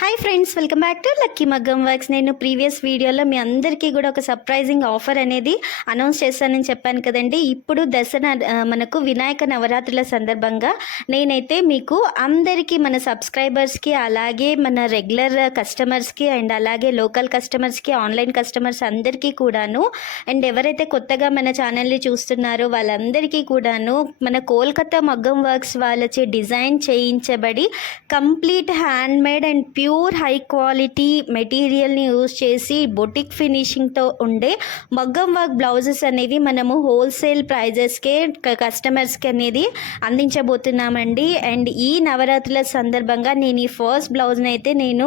Hi friends, welcome back to lucky మగ్గం works. నేను previous వీడియోలో మీ అందరికీ కూడా ఒక సర్ప్రైజింగ్ ఆఫర్ అనేది అనౌన్స్ చేస్తానని చెప్పాను కదండి. ఇప్పుడు దసరా మనకు వినాయక నవరాత్రుల సందర్భంగా నేనైతే మీకు అందరికీ, మన సబ్స్క్రైబర్స్కి, అలాగే మన రెగ్యులర్ కస్టమర్స్కి అండ్ అలాగే లోకల్ కస్టమర్స్కి, ఆన్లైన్ కస్టమర్స్ అందరికీ కూడాను, అండ్ ఎవరైతే కొత్తగా మన ఛానల్ని చూస్తున్నారో వాళ్ళందరికీ కూడాను మన కోల్కతా మగ్గం వర్క్స్ వాళ్ళచే డిజైన్ చేయించబడి complete handmade and pure high quality మెటీరియల్ని యూజ్ చేసి బొటిక్ ఫినిషింగ్తో ఉండే మగ్గం వర్క్ బ్లౌజెస్ అనేవి మనము హోల్సేల్ ప్రైజెస్కే కస్టమర్స్కి అనేది అందించబోతున్నామండి. అండ్ ఈ నవరాత్రుల సందర్భంగా నేను ఈ ఫస్ట్ బ్లౌజ్ని అయితే నేను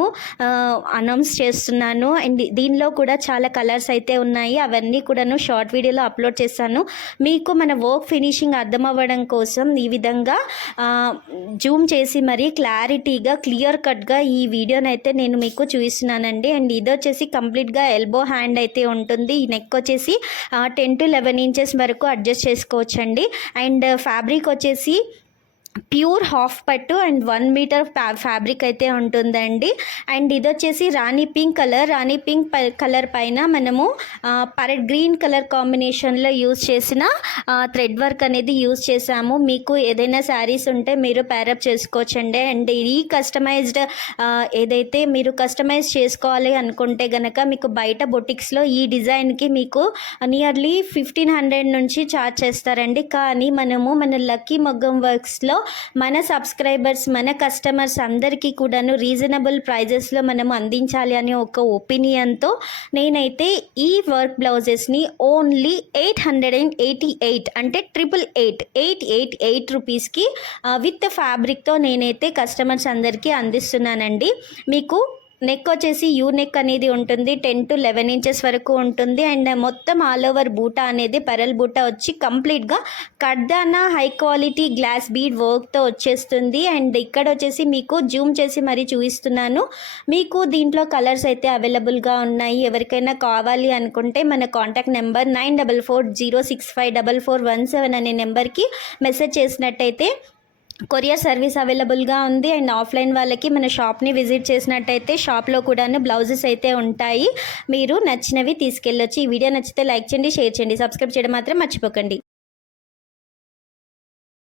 అనౌన్స్ చేస్తున్నాను. అండ్ దీనిలో కూడా చాలా కలర్స్ అయితే ఉన్నాయి. అవన్నీ కూడాను షార్ట్ వీడియోలో అప్లోడ్ చేస్తాను. మీకు మన వర్క్ ఫినిషింగ్ అర్థం అవ్వడం కోసం ఈ విధంగా జూమ్ చేసి మరీ క్లారిటీగా క్లియర్ కట్గా ఈ వీడియోని అయితే నేను మీకు చూపిస్తున్నానండి. అండ్ ఇది వచ్చేసి కంప్లీట్గా ఎల్బో హ్యాండ్ అయితే ఉంటుంది. ఈ నెక్ వచ్చేసి 10 to 11 ఇంచెస్ వరకు అడ్జస్ట్ చేసుకోవచ్చండి. అండ్ ఫ్యాబ్రిక్ వచ్చేసి ప్యూర్ హాఫ్ పట్టు అండ్ 1 మీటర్ ఫ్యాబ్రిక్ అయితే ఉంటుందండి. అండ్ ఇది వచ్చేసి రాణి పింక్ కలర్ పైన మనము పరెట్ గ్రీన్ కలర్ కాంబినేషన్లో యూజ్ చేసిన థ్రెడ్ వర్క్ అనేది యూజ్ చేసాము. మీకు ఏదైనా శారీస్ ఉంటే మీరు ప్యారప్ చేసుకోవచ్చండి. అండ్ ఈ కస్టమైజ్డ్ ఏదైతే మీరు కస్టమైజ్ చేసుకోవాలి అనుకుంటే గనక మీకు బయట బొటిక్స్లో ఈ డిజైన్కి మీకు నియర్లీ 1500 నుంచి ఛార్జ్ చేస్తారండి. కానీ మనము మన లక్కీ మగ్గం వర్క్స్లో మన సబ్స్క్రైబర్స్, మన కస్టమర్స్ అందరికీ కూడాను రీజనబుల్ ప్రైజెస్లో మనం అందించాలి అనే ఒక ఒపీనియన్తో నేనైతే ఈ వర్క్ బ్లౌజెస్ని ఓన్లీ 888 అంటే 888 రూపీస్కి విత్ ఫ్యాబ్రిక్తో నేనైతే కస్టమర్స్ అందరికీ అందిస్తున్నానండి. మీకు నెక్ వచ్చేసి యూ నెక్ అనేది ఉంటుంది. 10 to 11 ఇంచెస్ వరకు ఉంటుంది. అండ్ మొత్తం ఆల్ ఓవర్ బూటా అనేది పెరల్ బూటా వచ్చి కంప్లీట్గా కడ్దానా హై క్వాలిటీ గ్లాస్ బీడ్ వర్క్తో వచ్చేస్తుంది. అండ్ ఇక్కడ వచ్చేసి మీకు జూమ్ చేసి మరీ చూపిస్తున్నాను. మీకు దీంట్లో కలర్స్ అయితే అవైలబుల్గా ఉన్నాయి. ఎవరికైనా కావాలి అనుకుంటే మన కాంటాక్ట్ నెంబర్ 9440654417 అనే నెంబర్కి మెసేజ్ చేసినట్టయితే కొరియర్ సర్వీస్ అవైలబుల్గా ఉంది. అండ్ ఆఫ్లైన్ వాళ్ళకి మన షాప్ని విజిట్ చేసినట్టయితే షాప్లో కూడాను బ్లౌజెస్ అయితే ఉంటాయి. మీరు నచ్చినవి తీసుకెళ్ళొచ్చు. ఈ వీడియో నచ్చితే లైక్ చేయండి, షేర్ చేయండి, సబ్స్క్రైబ్ చేయడం మాత్రం మర్చిపోకండి.